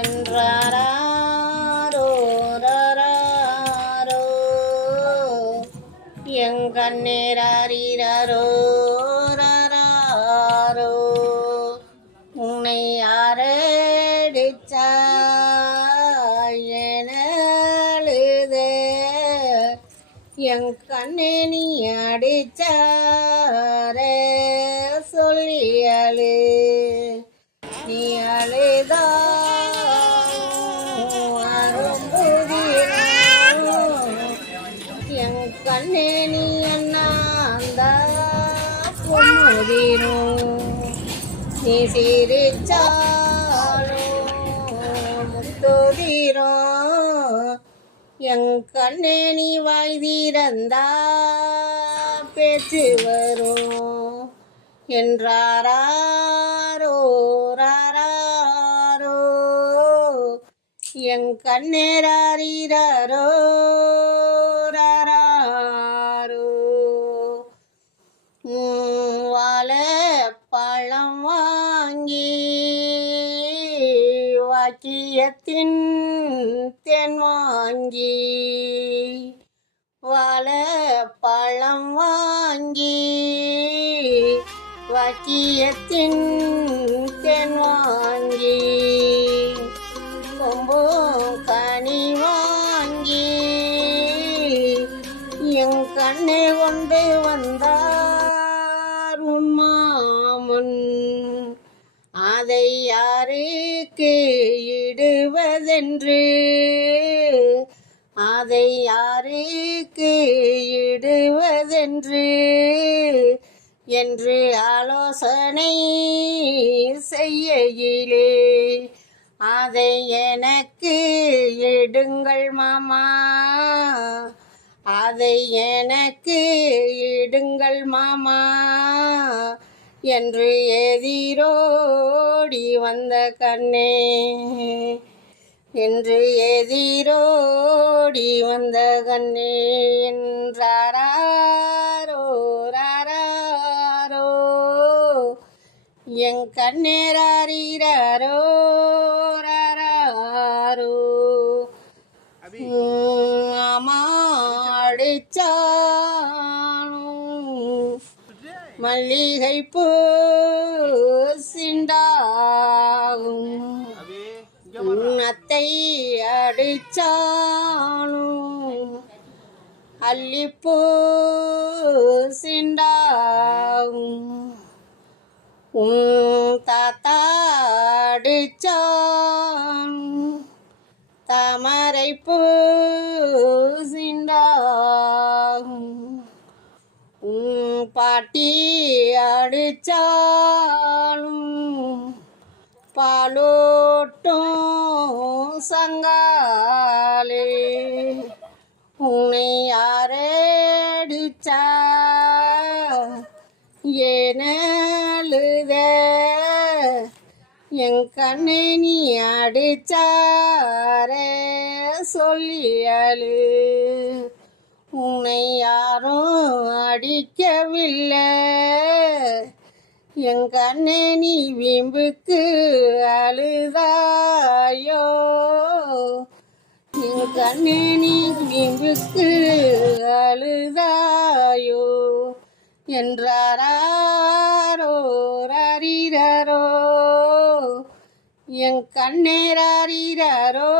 என்றாரோ ராரோ எங்கண்ணேராரோ ராரோ உன்னை யாரடிச்சா எனழுத என் கண்ணே நீ அடிச்சாரே சொல்லியலு நீ அழுதா என் கண்ணே நீ என்ன பொன்னுதிரும் நீ சிரிச்சாலும் முத்துதிரும் என் கண்ணே நீ வாய் திறந்தா பேச்சு வரும் என்றாரோ ராரோ என் கண்ணேராரோ ராரோ வாழை பழம் வாங்கி வாக்கியத்தின் தென் வாங்கி வாழை பழம் வாங்கி வாக்கியத்தின் தென் வாங்கி கொம்பும் கனி வாங்கி என் கண்ணை கொண்டு வந்தார் உன் மாமன் அதை யாருக்கு இடுவதென்று அதை யாருக்கு இடுவதென்று என்று ஆலோசனை செய்யையிலே அதை எனக்கு எடுங்கள் மாமா அதை எனக்கு எடுங்கள் மாமா என்று எதிரோடி வந்த கண்ணே என்று எதிரோடி வந்த கண்ணே என்றாரோ ராரோ என் கண்ணேராரோ ராரோ அடிச்சானும் மல்லிகை பூ சிண்டாகும் அத்தை அடிச்சானும் அல்லிப்பூ சிண்டாகும் தாத்தா அடிச்சான் தாமரை பூ சிண்டாகும் பாட்டி அடிச்சாலும் பாலோட்டும் சங்காலே உன்னை யாரடிச்சா ஏனழுத என் கண்ணை நீ அடிச்சாரே சொல்லியலு உன்னை யாரும் அடிக்கவில்லை என் கண்ணே நீ வீம்புக்கு அழுதாயோ என் கண்ணே நீ வீம்புக்கு அழுதாயோ என்றாரோ ராரோ என் கண்ணேராரோ